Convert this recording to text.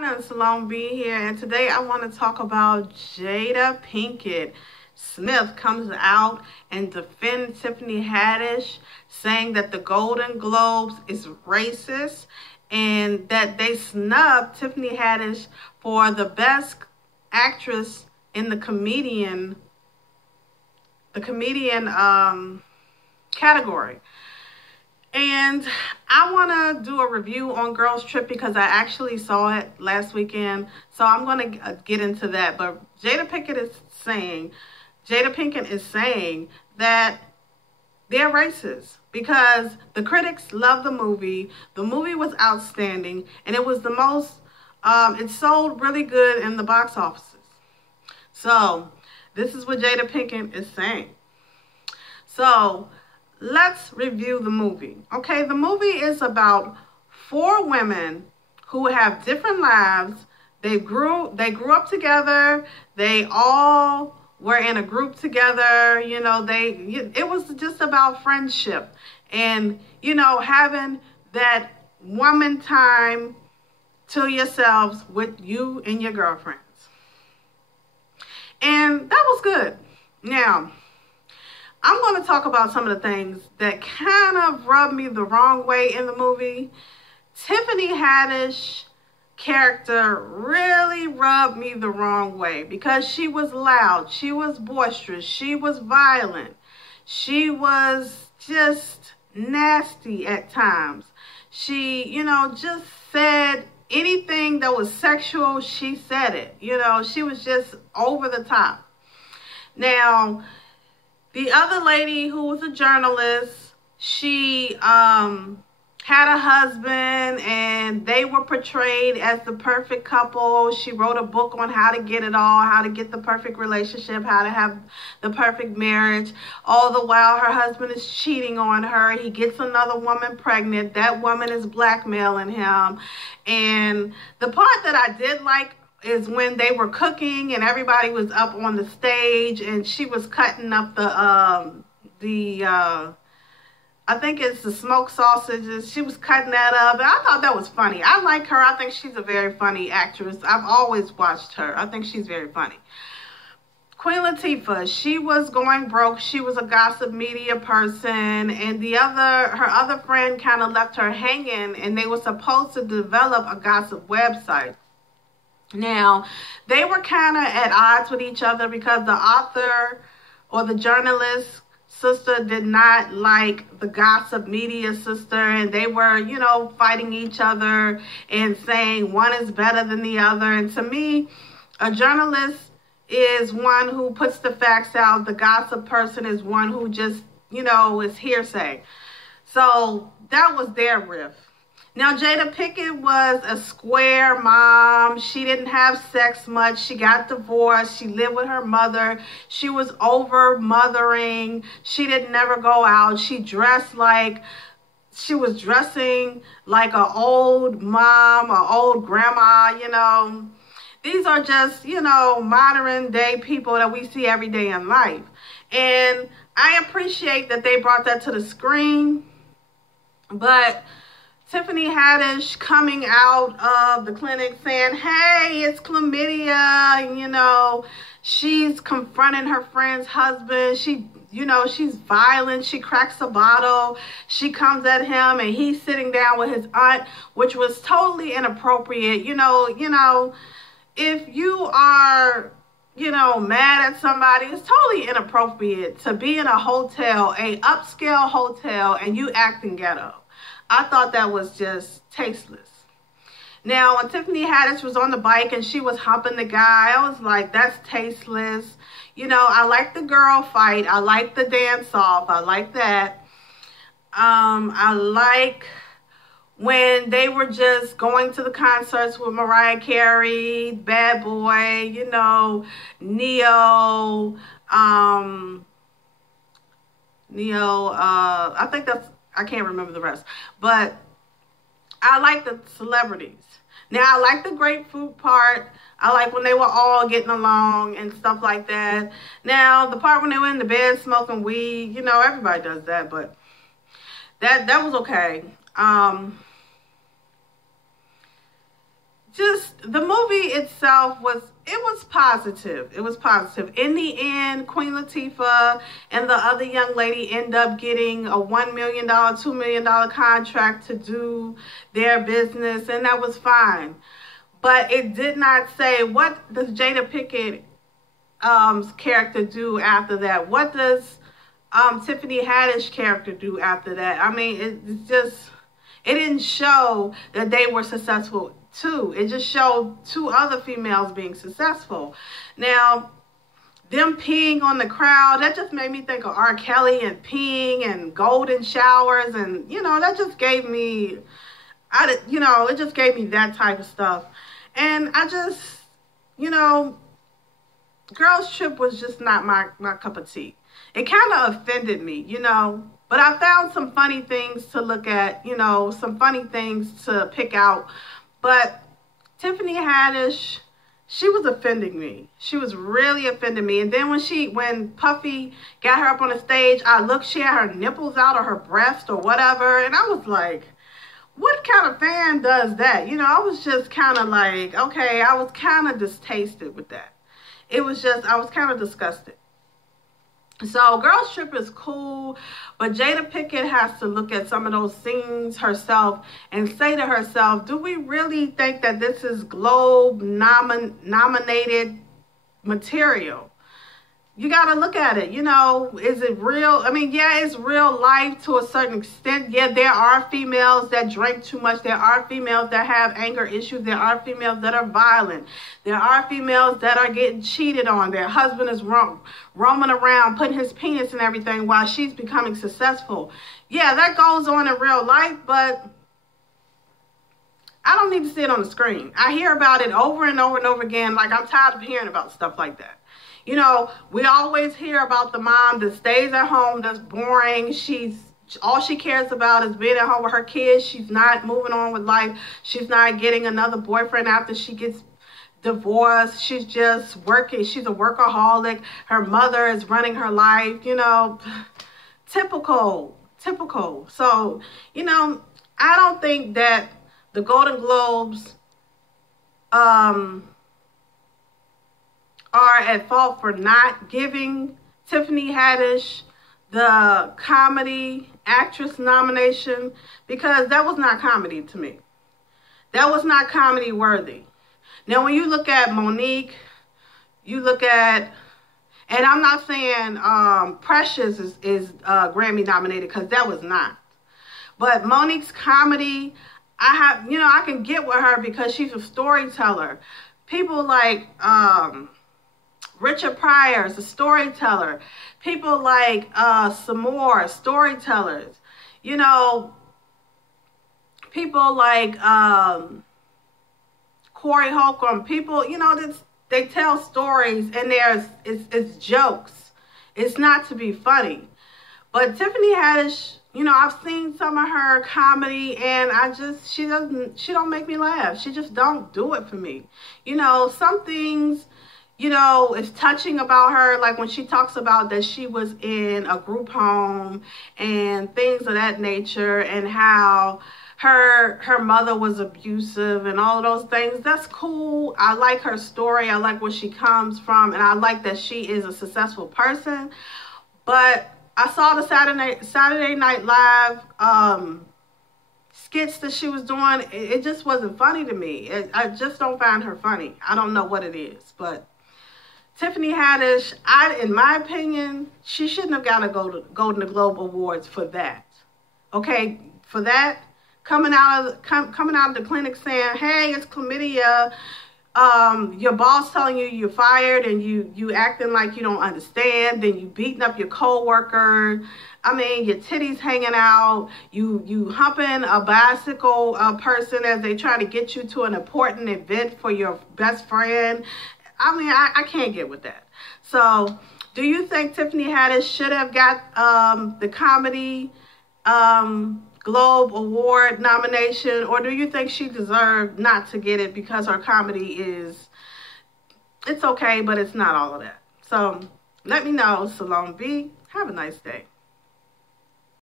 Morning, Salome B here, and today I want to talk about Jada Pinkett Smith comes out and defends Tiffany Haddish, saying that the Golden Globes is racist and that they snubbed Tiffany Haddish for the best actress in the comedian category. And I want to do a review on Girls Trip because I actually saw it last weekend. So I'm going to get into that. But Jada Pinkett is saying that they're racist because the critics love the movie. The movie was outstanding and it was the most, it sold really good in the box offices. So this is what Jada Pinkett is saying. So let's review the movie. Okay, the movie is about 4 women who have different lives. They grew up together. They all were in a group together. You know, it was just about friendship and, you know, having that woman time to yourselves with you and your girlfriends. And that was good. Now, I'm going to talk about some of the things that kind of rubbed me the wrong way in the movie. Tiffany Haddish character really rubbed me the wrong way because she was loud, she was boisterous, she was violent, she was just nasty at times. She, you know, just said anything that was sexual, she said it. You know, she was just over the top. Now, the other lady who was a journalist, she had a husband and they were portrayed as the perfect couple. She wrote a book on how to get it all, how to get the perfect relationship, how to have the perfect marriage. All the while her husband is cheating on her. He gets another woman pregnant. That woman is blackmailing him. And the part that I did like is when they were cooking and everybody was up on the stage and she was cutting up I think it's the smoked sausages. She was cutting that up. And I thought that was funny. I like her. I think she's a very funny actress. I've always watched her. I think she's very funny. Queen Latifah, she was going broke. She was a gossip media person. And her other friend kind of left her hanging and they were supposed to develop a gossip website. Now, they were kind of at odds with each other because the author or the journalist sister did not like the gossip media sister, and they were, you know, fighting each other and saying one is better than the other. And to me, a journalist is one who puts the facts out. The gossip person is one who just, you know, is hearsay. So that was their riff. Now, Jada Pinkett was a square mom. She didn't have sex much. She got divorced. She lived with her mother. She was over mothering. She didn't never go out. She was dressing like an old mom, an old grandma, you know. These are just, you know, modern day people that we see every day in life. And I appreciate that they brought that to the screen. But Tiffany Haddish coming out of the clinic saying, hey, it's chlamydia, you know, she's confronting her friend's husband. You know, she's violent. She cracks a bottle. She comes at him and he's sitting down with his aunt, which was totally inappropriate. You know, if you are, you know, mad at somebody, it's totally inappropriate to be in a hotel, a upscale hotel, and you acting ghetto. I thought that was just tasteless. Now, when Tiffany Haddish was on the bike and she was humping the guy, I was like, that's tasteless. You know, I like the girl fight. I like the dance off. I like that. I like when they were just going to the concerts with Mariah Carey, Bad Boy, you know, Neo, I think I can't remember the rest, but I like the celebrities. Now, I like the grapefruit part. I like when they were all getting along and stuff like that. Now, the part when they were in the bed smoking weed, you know, everybody does that, but that was okay. Just the movie itself was positive. It was positive. In the end, Queen Latifah and the other young lady end up getting a $1 million, $2 million contract to do their business, and that was fine. But it did not say, what does Jada Pinkett character do after that? What does Tiffany Haddish character do after that? I mean, it's just, it didn't show that they were successful too. It just showed two other females being successful. Now, them peeing on the crowd, that just made me think of R. Kelly and peeing and golden showers, and you know, that just gave me, it just gave me that type of stuff. And I just, Girls Trip was just not my cup of tea. It kind of offended me, but I found some funny things to look at, some funny things to pick out. But Tiffany Haddish, she was offending me. She was really offending me. And then when Puffy got her up on the stage, I looked, she had her nipples out or her breast or whatever. And I was like, what kind of fan does that? I was just kind of like, okay, I was kind of distasted with that. It was just, I was kind of disgusted. So Girls Trip is cool, but Jada Pinkett has to look at some of those scenes herself and say to herself, do we really think that this is Globe nominated material? You got to look at it, is it real? I mean, yeah, it's real life to a certain extent. Yeah, there are females that drink too much. There are females that have anger issues. There are females that are violent. There are females that are getting cheated on. Their husband is roaming around, putting his penis and everything while she's becoming successful. Yeah, that goes on in real life, but I don't need to see it on the screen. I hear about it over and over and over again. Like, I'm tired of hearing about stuff like that. We always hear about the mom that stays at home, that's boring. All she cares about is being at home with her kids. She's not moving on with life. She's not getting another boyfriend after she gets divorced. She's just working. She's a workaholic. Her mother is running her life, typical. So, I don't think that the Golden Globes, are at fault for not giving Tiffany Haddish the comedy actress nomination, because that was not comedy to me. That was not comedy worthy. Now, when you look at Monique, you look at, and I'm not saying Precious is Grammy nominated, because that was not. But Monique's comedy, I can get with her because she's a storyteller. People like Richard Pryor is a storyteller. People like some more storytellers. People like Corey Holcomb. People, they tell stories and it's jokes. It's not to be funny. But Tiffany Haddish, I've seen some of her comedy and she don't make me laugh. She just don't do it for me. Some things, is touching about her, like when she talks about that she was in a group home and things of that nature, and how her mother was abusive and all of those things. That's cool. I like her story. I like where she comes from, and I like that she is a successful person. But I saw the Saturday Night Live skits that she was doing. It just wasn't funny to me. I just don't find her funny. I don't know what it is, but Tiffany Haddish, in my opinion, she shouldn't have got a Golden Globe Awards for that. Okay, for that, coming out of the clinic saying, "Hey, it's chlamydia." Your boss telling you you're fired, and you acting like you don't understand. Then you beating up your coworker. I mean, your titties hanging out. You humping a bicycle person as they try to get you to an important event for your best friend. I mean, I can't get with that. So, do you think Tiffany Haddish should have got the Comedy Globe Award nomination, or do you think she deserved not to get it because her comedy it's okay, but it's not all of that? So, let me know. Salome B. Have a nice day.